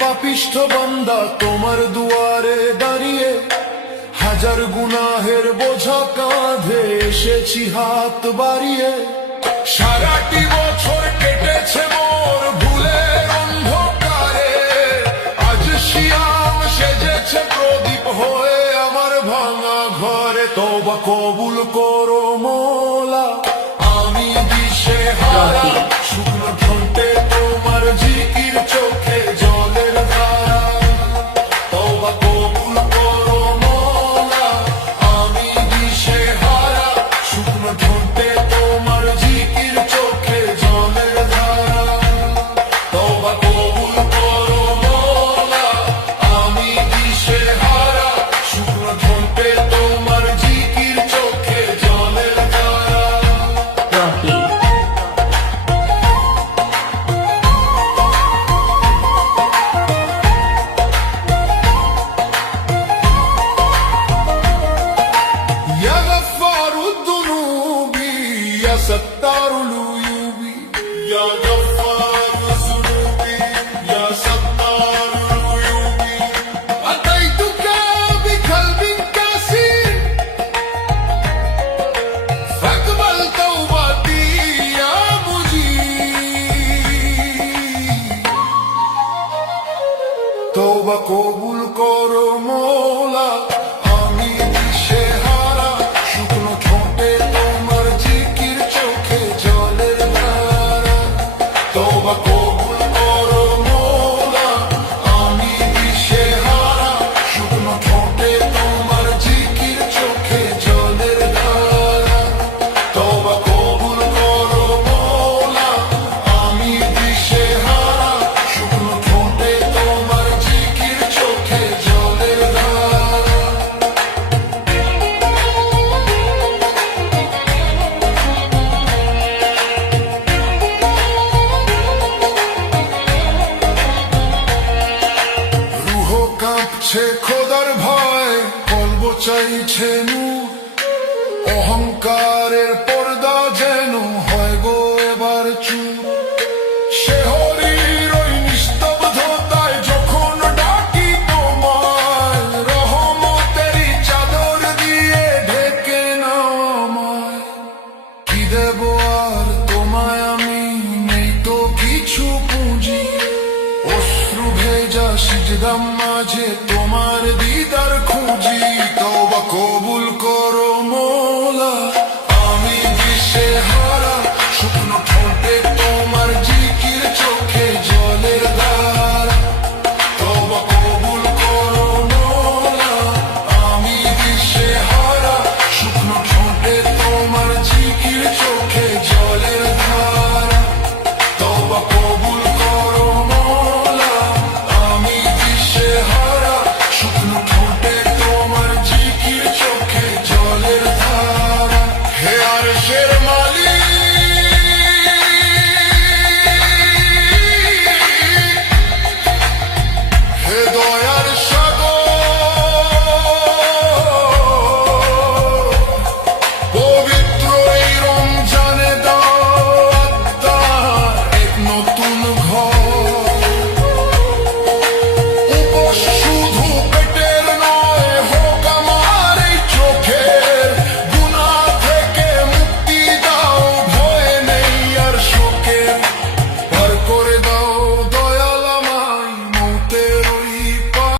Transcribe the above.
পাপিষ্ঠ বান্দা তোমার দুয়ারে দাঁড়িয়ে, হাজার গুনাহের বোঝা কাঁধে এসেছি হাত বাড়িয়ে। সারাটি বছর কেটেছে মোর ভুলের অন্ধকারে, আজ শিয়াম সেজেছে প্রদীপ হয়ে আমার ভাঙা ঘরে। তওবা কবুল করো মোলা, আমি দিশেহারা, শুকনো ঠোঁটে তোমার জিকির, চোখে জলের ধারা। তওবা কবুল করো মোলা, আমি দিশেহারা, শুকনো ঠোঁটে তোমার জিকির, চোখে জলের ধারা। তওবা কবুল করো মোলা, আমি দিশেহারা, শুকনো ঠোঁটে তোমার জিকির, চোখে জলের ধারা। রকি يا غفار الذنوب يا ستار العيوب، يا غفار الذنوب يا ستار العيوب، أتيتك بقلب كاسر فاقبل توبتي يا مجيب। তওবা কবুল করো মোলা, আমি দিশেহারা, শুকনো ঠোঁটে তোমার জিকির, চোখে জলের ধারা। তওবা কবুল করো মোলা, আমি দিশেহারা, শুকনো ঠোঁটে তোমার জিকির, চোখে জলের ধারা। তওবা কবুল করো মোলা, আমি দিশেহারা, শুকনো ঠোঁটে তোমার জিকির, চোখে জলের ধারা। রুহ কাঁপছে খোদার ভয়, কলব চাইছে নূর, অহংকারের পর্দা যেন হয় গো এবার চুর। শেহরির ওই নিস্তব্ধতায় যখন ডাকি তোমায়, রহমতেরই চাদর দিয়ে ঢেকে নাও আমায়। কি দেব আর তোমায় আমি, নেই তো কিছু পুঁজি, অশ্রু ভেজা সিজদার মাঝে তোমার দিদার খুঁজি। তওবা কবুল করো মোলা,